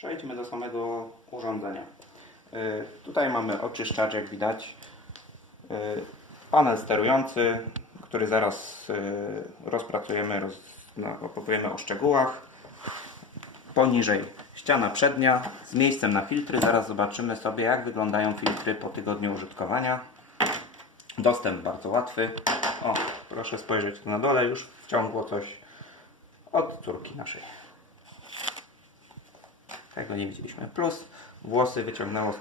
Przejdźmy do samego urządzenia. Y, Tutaj mamy oczyszczacz, jak widać. Y, Panel sterujący, który zaraz y, rozpracujemy, roz, no, opowiemy o szczegółach. Poniżej ściana przednia z miejscem na filtry. Zaraz zobaczymy sobie, jak wyglądają filtry po tygodniu użytkowania. Dostęp bardzo łatwy. O, proszę spojrzeć tu na dole, już wciągło coś od córki naszej. Tego nie widzieliśmy. Plus włosy wyciągnęło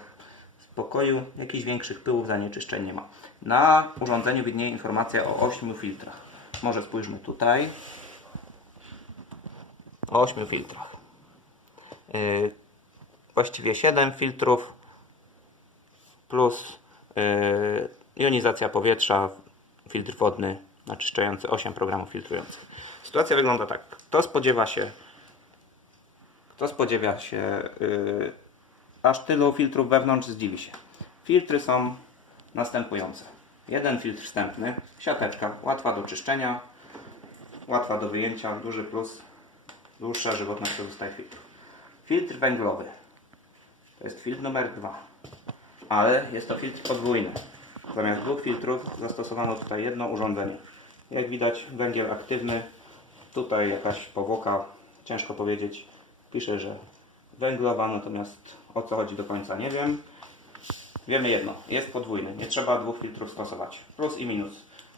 z pokoju. Jakichś większych pyłów zanieczyszczeń nie ma. Na urządzeniu widnieje informacja o 8 filtrach. Może spójrzmy tutaj. O 8 filtrach. Yy, właściwie 7 filtrów plus yy, jonizacja powietrza, filtr wodny naczyszczający, 8 programów filtrujących. Sytuacja wygląda tak. Kto spodziewa się kto spodziewa się yy, aż tylu filtrów wewnątrz, zdziwi się. Filtry są następujące. Jeden filtr wstępny, siateczka, łatwa do czyszczenia, łatwa do wyjęcia, duży plus, dłuższa żywotność pozostałych filtrów. Filtr węglowy, to jest filtr numer dwa, ale jest to filtr podwójny. Zamiast dwóch filtrów zastosowano tutaj jedno urządzenie. Jak widać węgiel aktywny, tutaj jakaś powłoka, ciężko powiedzieć, pisze, że węglowa, natomiast o co chodzi do końca nie wiem. Wiemy jedno, jest podwójny, nie trzeba dwóch filtrów stosować. Plus i minus.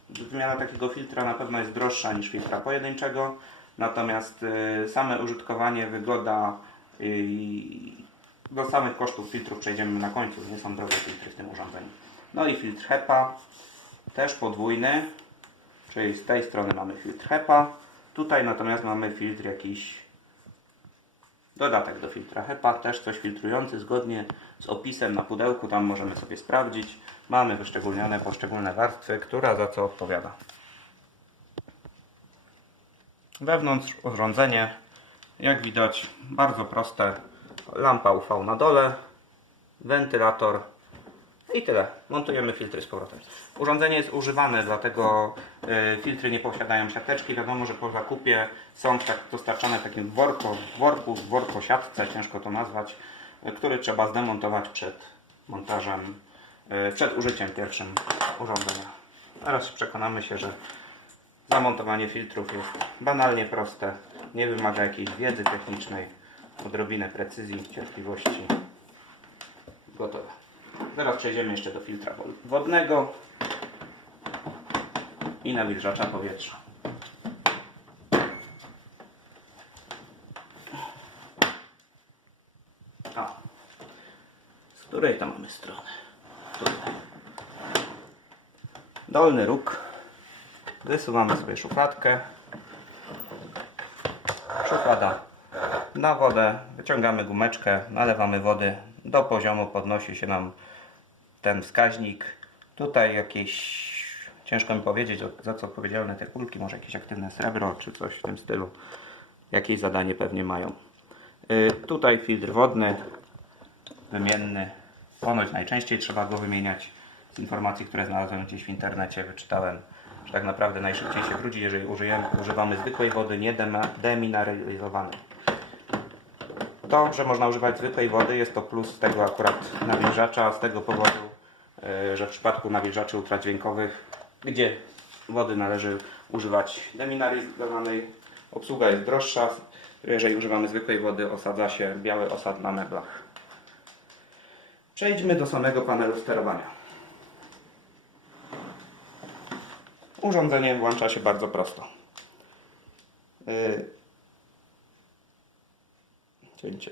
Wymiana takiego filtra na pewno jest droższa niż filtra pojedynczego, natomiast y, same użytkowanie, wygoda i do samych kosztów filtrów przejdziemy na końcu. Nie są drogie filtry w tym urządzeniu. No i filtr HEPA, też podwójny, czyli z tej strony mamy filtr HEPA, tutaj natomiast mamy filtr jakiś Dodatek do filtra HEPA, też coś filtrujący zgodnie z opisem na pudełku, tam możemy sobie sprawdzić. Mamy wyszczególnione poszczególne warstwy, która za co odpowiada. Wewnątrz urządzenie, jak widać, bardzo proste. Lampa UV na dole, wentylator i tyle. Montujemy filtry z powrotem. Urządzenie jest używane, dlatego y, filtry nie posiadają siateczki. Wiadomo, że po zakupie są tak dostarczane w takim worku, worku, worko siatce, ciężko to nazwać, y, który trzeba zdemontować przed montażem, y, przed użyciem pierwszym urządzenia. Teraz przekonamy się, że zamontowanie filtrów jest banalnie proste, nie wymaga jakiejś wiedzy technicznej, odrobinę precyzji, cierpliwości. Gotowe. Teraz przejdziemy jeszcze do filtra wod- wodnego i nawilżacza powietrza. A, z której to mamy strony? Tutaj. Dolny róg. Wysuwamy sobie szufladkę. Szuflada na wodę, wyciągamy gumeczkę, nalewamy wody do poziomu, podnosi się nam ten wskaźnik. Tutaj jakieś, ciężko mi powiedzieć za co odpowiedzialne te kulki, może jakieś aktywne srebro czy coś w tym stylu. Jakieś zadanie pewnie mają. Y, tutaj filtr wodny, wymienny. Ponoć najczęściej trzeba go wymieniać. Z informacji, które znalazłem gdzieś w internecie, wyczytałem, że tak naprawdę najszybciej się brudzi, jeżeli użyjemy, używamy zwykłej wody, nie demineralizowanej. To, że można używać zwykłej wody, jest to plus tego akurat nawilżacza, z tego powodu, że w przypadku nawilżaczy ultradźwiękowych, gdzie wody należy używać demineralizowanej, obsługa jest droższa. Jeżeli używamy zwykłej wody, osadza się biały osad na meblach. Przejdźmy do samego panelu sterowania. Urządzenie włącza się bardzo prosto. Yy, Cięcie.